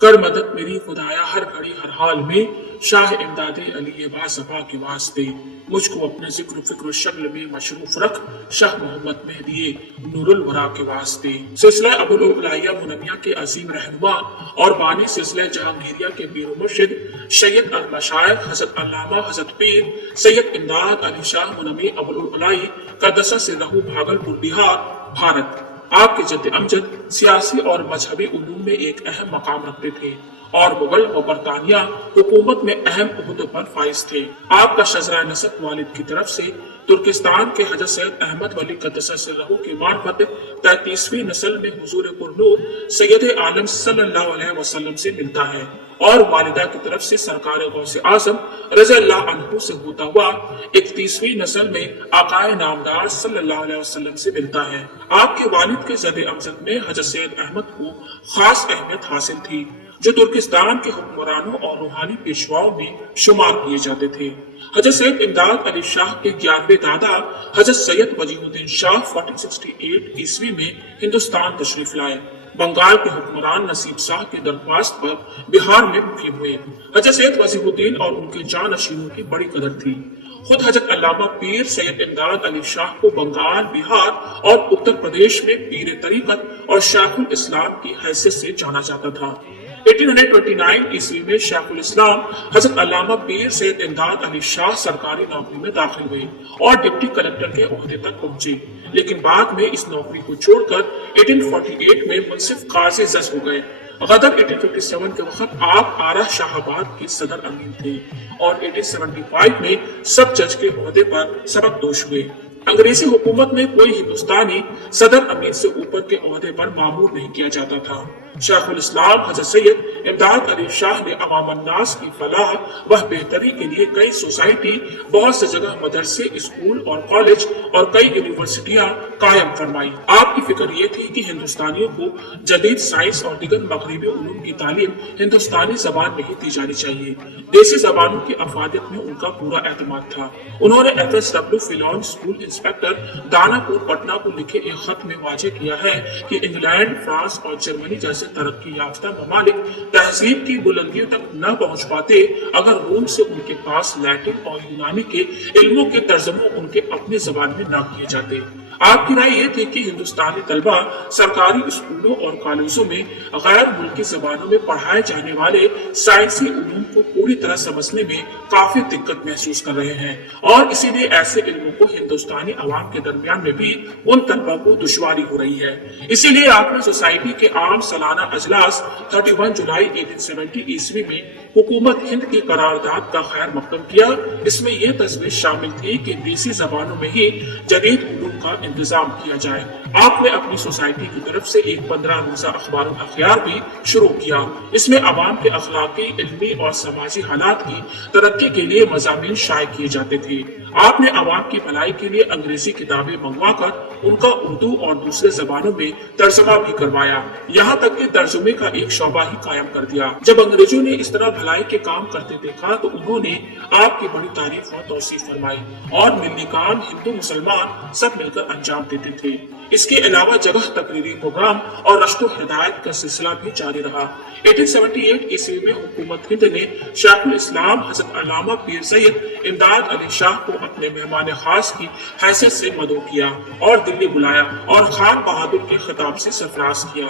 کر مدد میری خدایا ہر گھڑی ہر حال میں، شاہ امداد علی باصفا کے واسطے، مجھ کو اپنے ذکر و فکر و شغل میں مشروف رکھ، شاہ محمد مہدی نور الورا کے واسطے۔ سلسلہ ابوالعالیہ منمیہ کے عظیم رہنما اور بانی سلسلہ جہانگیریہ کے پیر و مرشد سید المشائخ حضرت علامہ حضرت پیر سید امداد علی شاہ منمی ابوالعالی قدس سرہ بھاگلپور بہار بھارت۔ آپ کے جد امجد سیاسی اور مذہبی علوم میں ایک اہم مقام رکھتے تھے اور مغل و برطانیہ حکومت میں اہم عہدوں پر فائز تھے۔ آپ کا شجرہ نسب والد کی طرف سے ترکستان کے حضرت سید احمد ولی قدس سرہ کے معرفت 33ویں نسل میں حضور پرنور سید عالم صلی اللہ علیہ وسلم سے ملتا ہے، اور والدہ کی طرف سے سرکار غوث اعظم رضی اللہ عنہ سے ہوتا ہوا 31ویں نسل میں آقائے نامدار صلی اللہ علیہ وسلم سے ملتا ہے۔ آپ کے والد کے زد امجد میں حضرت سید احمد کو خاص اہمیت حاصل تھی، جو ترکستان کے حکمرانوں اور روحانی پیشواؤں میں شمار کیے جاتے تھے۔ حضرت سید امداد علی شاہ کے 11ویں دادا حضرت سید وجیہ الدین شاہ 1468 عیسوی میں ہندوستان تشریف لائے۔ بنگال کے حکمران نصیب شاہ کے درخواست پر بہار میں مقیم ہوئے۔ حضرت سید وجیہ الدین اور ان کے جانشینوں کی بڑی قدر تھی۔ خود حضرت علامہ پیر سید امداد علی شاہ کو بنگال، بہار اور اتر پردیش میں پیر طریقت اور شیخ الاسلام کی حیثیت سے جانا جاتا تھا۔ 1829 عیسوی میں شیخ الاسلام حضرت علامہ پیر سید امداد علی شاہ سرکاری نوکری میں داخل ہوئے اور ڈپٹی کلکٹر کے عہدے تک پہنچے، لیکن بعد میں اس نوکری کو چھوڑ کر 1848 میں منصف قاضی جج ہو گئے۔ غدر 1857 کے وقت آپ آرا شاہ آباد کے صدر امین تھے اور 1875 میں سب جج کے عہدے پر سبق دوش ہوئے۔ انگریزی حکومت میں کوئی ہندوستانی صدر امین سے اوپر کے عہدے پر معمور نہیں کیا جاتا تھا۔ شیخ الاسلام حضرت سید امداد علی شاہ نے عوام الناس کی فلاح و بہتری کے لیے کئی سوسائٹی، بہت سے جگہ مدرسے، اسکول اور کالج اور کئی یونیورسٹیاں قائم فرمائی۔ آپ کی فکر یہ تھی کہ ہندوستانیوں کو جدید سائنس اور دیگر مغربی علوم کی تعلیم ہندوستانی زبان میں ہی دی جانی چاہیے۔ دیسی زبانوں کی افادیت میں ان کا پورا اعتماد تھا۔ انہوں نے FSW فیلون اسکول انسپیکٹر دانا پور پٹنہ کو لکھے ایک خط میں واضح کیا ہے کہ انگلینڈ، فرانس اور جرمنی جیسے ترقی یافتہ ممالک تہذیب کی بلندیوں تک نہ پہنچ پاتے اگر روم سے ان کے پاس لیٹن اور یونانی کے علموں کے ترجمے ان کے اپنی زبان میں نہ کیے جاتے۔ آپ کی رائے یہ تھی کہ ہندوستانی طلبہ سرکاری اسکولوں اور کالجوں میں غیر ملکی زبانوں میں پڑھائے جانے والے سائنسی علوم کو پوری طرح سمجھنے میں کافی دقت محسوس کر رہے ہیں، اور اسی لیے ایسے علموں کو ہندوستانی عوام کے درمیان میں بھی ان طلبہ کو دشواری ہو رہی ہے۔ اسی لیے آپ نے سوسائٹی کے عام سالانہ اجلاس 31 جولائی 1870 عیسوی میں حکومت ہند کی قرارداد کا خیر مقدم کیا۔ اس میں یہ تجویز شامل تھی کہ دیسی زبانوں میں ہی جدید علوم کا انتظام کیا جائے۔ آپ نے اپنی سوسائٹی کی طرف سے ایک 15 روزہ اخبار الاخیار بھی شروع کیا۔ اس میں عوام کے اخلاقی، علمی اور سماجی حالات کی ترقی کے لیے مضامین شائع کیے جاتے تھے۔ آپ نے عوام کی بھلائی کے لیے انگریزی کتابیں منگوا کر ان کا اردو اور دوسرے زبانوں میں ترجمہ بھی کروایا، یہاں تک کہ ترجمے کا ایک شعبہ ہی قائم کر دیا۔ جب انگریزوں نے اس طرح بھلائی کے کام کرتے دیکھا تو انہوں نے آپ کی بڑی تعریف اور توصیف فرمائی، اور ملی کام ہندو مسلمان سب مل کر انجام دیتے تھے۔ اس کے علاوہ جگہ تقریری پروگرام اور نشر و ہدایت کا سلسلہ بھی جاری رہا۔ 1878 عیسوی میں حکومت ہند نے شیخ الاسلام حضرت علامہ پیر سید امداد علی شاہ کو اپنے مہمان خاص کی حیثیت سے مدعو کیا اور دلی بلایا اور خان بہادر کے خطاب سے سرفراز کیا۔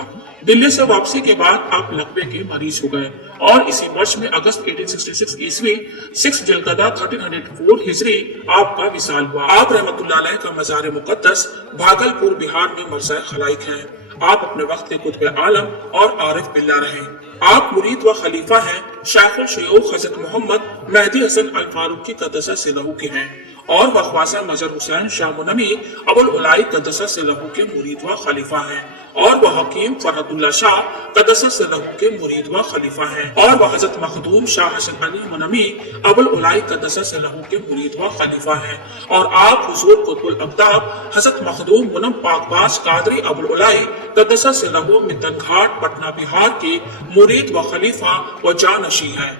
دلی سے واپسی کے بعد آپ لقبے کے مریض ہو گئے، اور اسی مارچ میں اگست 1866 عیسوی 6 جلقدہ 1304 ہجری آپ کا وصال ہوا۔ آپ رحمت اللہ علیہ کا مزار مقدس بھاگلپور بہار میں مرزا خلائق ہے۔ آپ اپنے وقت کے قطب عالم اور عارف باللہ رہے۔ آپ مرید و خلیفہ ہیں شیخ الشیوخ حضرت محمد مہدی حسن الفاروقی قدس سرہ کے ہیں، اور وہ خواجہ مظہر حسین شاہ منمی ابوالعلائی قدس سرہ کے مرید و خلیفہ ہیں، اور وہ حکیم فرحت اللہ شاہ قدس سرہ کے مرید و خلیفہ ہیں، اور وہ حضرت مخدوم شاہ حسن علی منمی ابوالعلائی قدس سرہ کے مرید و خلیفہ ہیں، اور آپ حضور قطب الاقطاب حضرت مخدوم منم پاک باز قادری ابوالعلائی قدس سرہ متن گھاٹ پٹنہ بہار کے مرید و خلیفہ و جانشین ہیں۔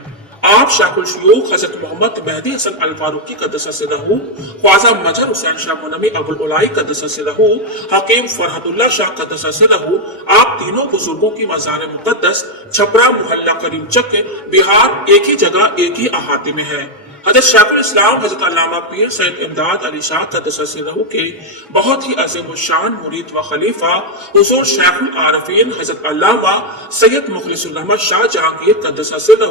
آپ شیخ الشیوخ حضرت محمد مہدی حسن الفاروقی قدس سرہ، خواجہ مظہر حسین شاہ منمی ابو العلائی قدس سرہ، حکیم فرحت اللہ شاہ قدس سرہ، آپ تینوں بزرگوں کی مزار مقدس چھپرا محلہ کریم چک بہار ایک ہی جگہ ایک ہی احاطے میں ہے۔ حضرت شیخ الاسلام حضرت علامہ پیر سید امداد علی شاہ قدس سرہ کے بہت ہی عظیم الشان مرید و خلیفہ حضور شیخ العارفین حضرت علامہ سید مخلص الرحمن شاہ جہانگیر قدس سرہ،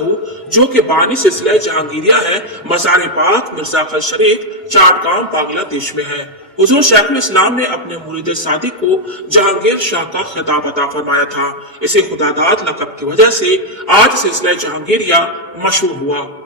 جو کہ بانی سلسلہ جہانگیریہ ہے، مزار پاک مرزا خل شریف چاٹگام بنگلہ دیش میں ہے۔ حضور شیخ الاسلام نے اپنے مرید صادق کو جہانگیر شاہ کا خطاب عطا فرمایا تھا۔ اسے خداداد لقب کی وجہ سے آج سلسلہ جہانگیریہ مشہور ہوا۔